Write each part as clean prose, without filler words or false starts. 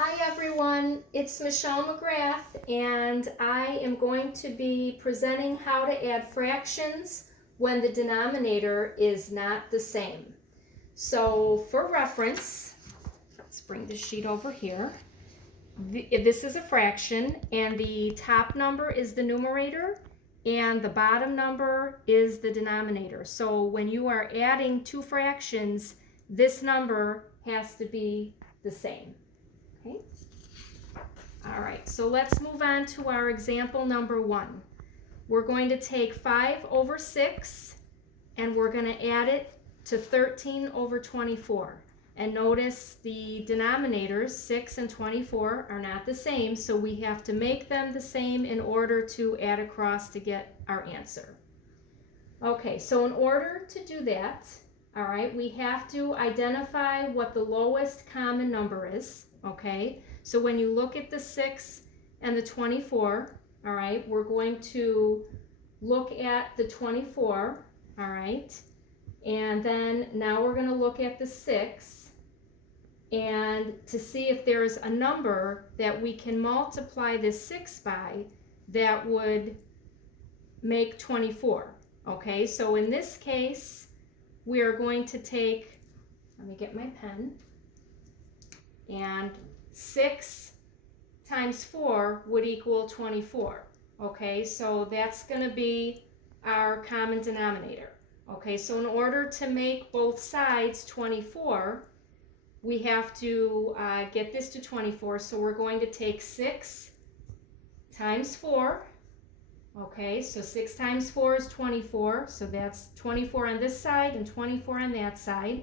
Hi everyone, it's Michelle McGrath and I am going to be presenting how to add fractions when the denominator is not the same. So for reference, let's bring the sheet over here. This is a fraction and the top number is the numerator and the bottom number is the denominator. So when you are adding two fractions, this number has to be the same. Okay. All right, so let's move on to our example number 1. We're going to take 5 over 6 and we're going to add it to 13 over 24. And notice the denominators, 6 and 24, are not the same, so we have to make them the same in order to add across to get our answer. Okay, so in order to do that, all right, we have to identify what the lowest common number is, okay? So when you look at the 6 and the 24, all right, we're going to look at the 24, all right? And then now we're going to look at the 6 and to see if there's a number that we can multiply this 6 by that would make 24. Okay, so in this case, we are going to take, let me get my pen, and 6 times 4 would equal 24. Okay, so that's going to be our common denominator. Okay, so in order to make both sides 24, we have to get this to 24. So we're going to take 6 times 4. Okay, so 6 times 4 is 24, so that's 24 on this side and 24 on that side.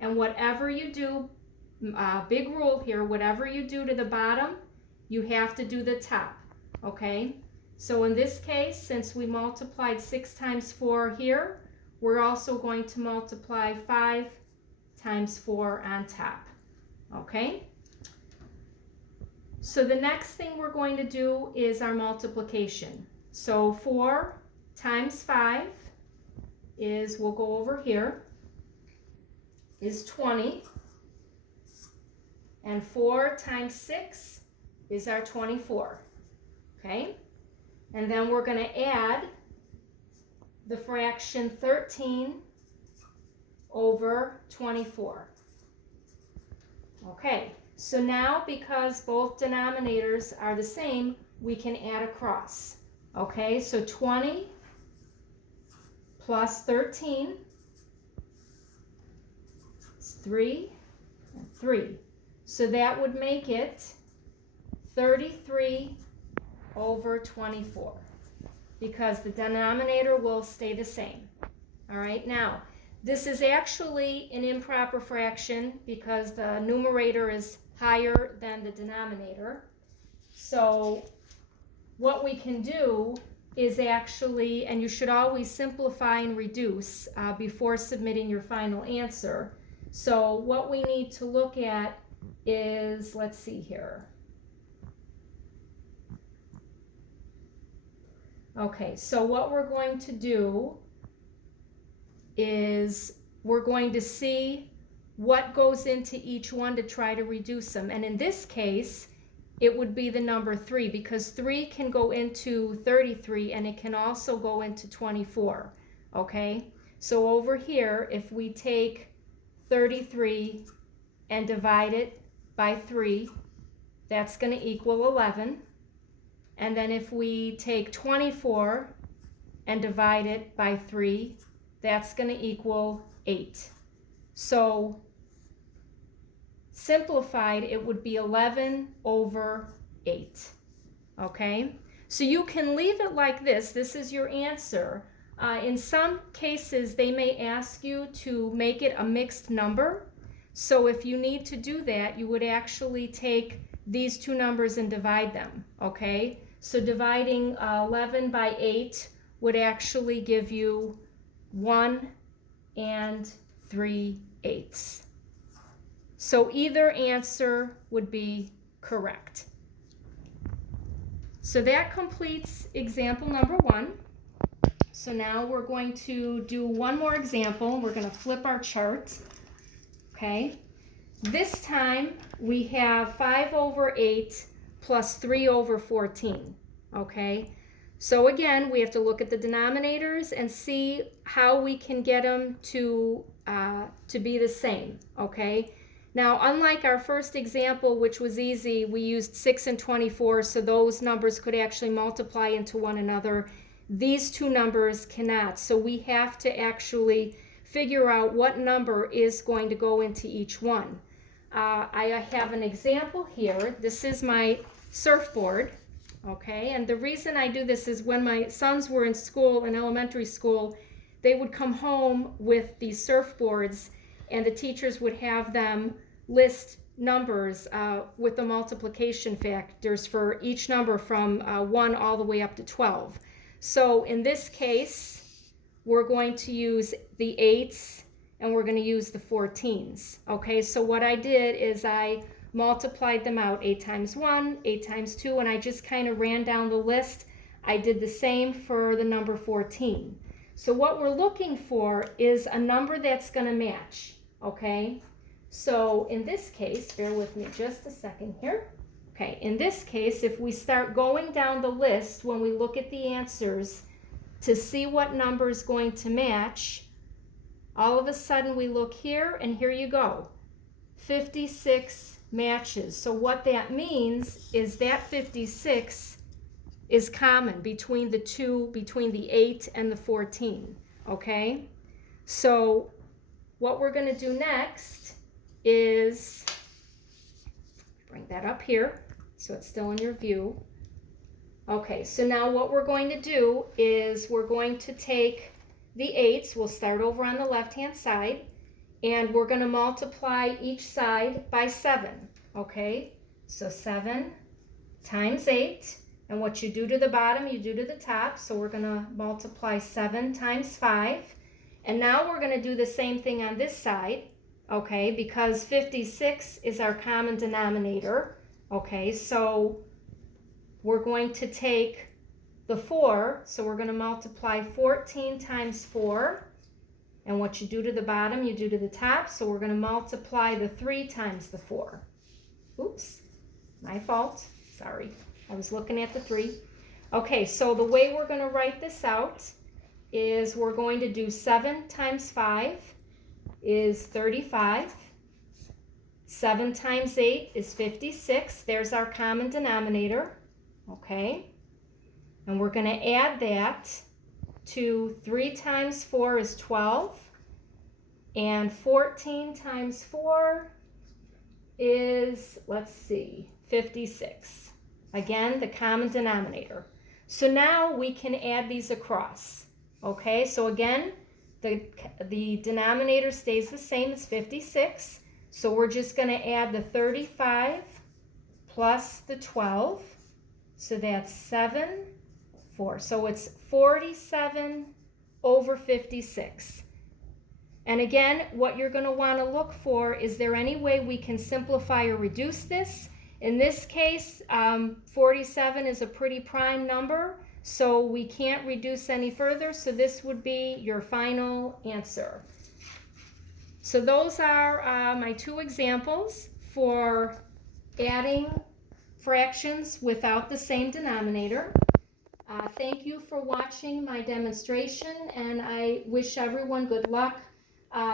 And whatever you do, big rule here, whatever you do to the bottom, you have to do the top, okay? So in this case, since we multiplied 6 times 4 here, we're also going to multiply 5 times 4 on top, okay? So the next thing we're going to do is our multiplication. So 4 times 5 is, we'll go over here, is 20. And 4 times 6 is our 24. Okay? And then we're going to add the fraction 13 over 24. Okay, so now because both denominators are the same, we can add across. Okay, so 20 plus 13 is 3 and 3. So that would make it 33 over 24 because the denominator will stay the same. All right, now this is actually an improper fraction because the numerator is higher than the denominator. So what we can do is actually, and you should always simplify and reduce before submitting your final answer. So what we need to look at is, let's see here. Okay, so what we're going to do is we're going to see what goes into each one to try to reduce them. And in this case, it would be the number 3 because 3 can go into 33 and it can also go into 24. Okay, so over here, if we take 33 and divide it by 3, that's going to equal 11. And then if we take 24 and divide it by 3, that's going to equal 8. So simplified, it would be 11 over 8. Okay? So you can leave it like this. This is your answer. In some cases, they may ask you to make it a mixed number. So if you need to do that, you would actually take these two numbers and divide them. Okay? So dividing 11 by 8 would actually give you 1 and 3/8. So either answer would be correct. So that completes example number 1. So now we're going to do one more example. We're going to flip our chart. Okay. This time we have 5 over 8 plus 3 over 14, okay? So again, we have to look at the denominators and see how we can get them to be the same, okay? Now, unlike our first example, which was easy, we used 6 and 24, so those numbers could actually multiply into one another. These two numbers cannot, so we have to actually figure out what number is going to go into each one. I have an example here. This is my surfboard, okay? And the reason I do this is when my sons were in school, in elementary school, they would come home with these surfboards, and the teachers would have them list numbers with the multiplication factors for each number from 1 all the way up to 12. So in this case, we're going to use the 8s and we're going to use the 14s. Okay, so what I did is I multiplied them out, 8 times 1, 8 times 2, and I just kind of ran down the list. I did the same for the number 14. So what we're looking for is a number that's going to match, okay? So in this case, bear with me just a second here. Okay, in this case, if we start going down the list when we look at the answers to see what number is going to match, all of a sudden we look here and here you go. 56 matches. So what that means is that 56 is common between the two, between the 8 and the 14, okay? So what we're going to do next is bring that up here so it's still in your view. Okay, so now what we're going to do is we're going to take the 8s, we'll start over on the left-hand side, and we're going to multiply each side by 7, okay? So 7 times 8, and what you do to the bottom, you do to the top, so we're going to multiply 7 times 5. And now we're going to do the same thing on this side, okay, because 56 is our common denominator, okay, so we're going to take the 4, so we're going to multiply 14 times 4, and what you do to the bottom, you do to the top, so we're going to multiply the 3 times the 4. Oops, my fault, sorry, I was looking at the 3. Okay, so the way we're going to write this out is we're going to do 7 times 5 is 35. 7 times 8 is 56. There's our common denominator, okay? And we're going to add that to 3 times 4 is 12. And 14 times 4 is, let's see, 56. Again, the common denominator. So now we can add these across. Okay, so again, the denominator stays the same as 56. So we're just going to add the 35 plus the 12. So that's 7, 4. So it's 47 over 56. And again, what you're going to want to look for, is there any way we can simplify or reduce this? In this case, 47 is a pretty prime number, so we can't reduce any further, so this would be your final answer. So those are my 2 examples for adding fractions without the same denominator. Thank you for watching my demonstration, and I wish everyone good luck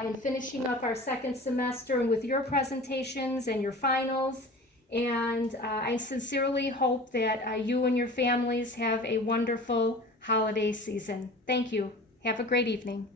in finishing up our second semester and with your presentations and your finals. And I sincerely hope that you and your families have a wonderful holiday season. Thank you. Have a great evening.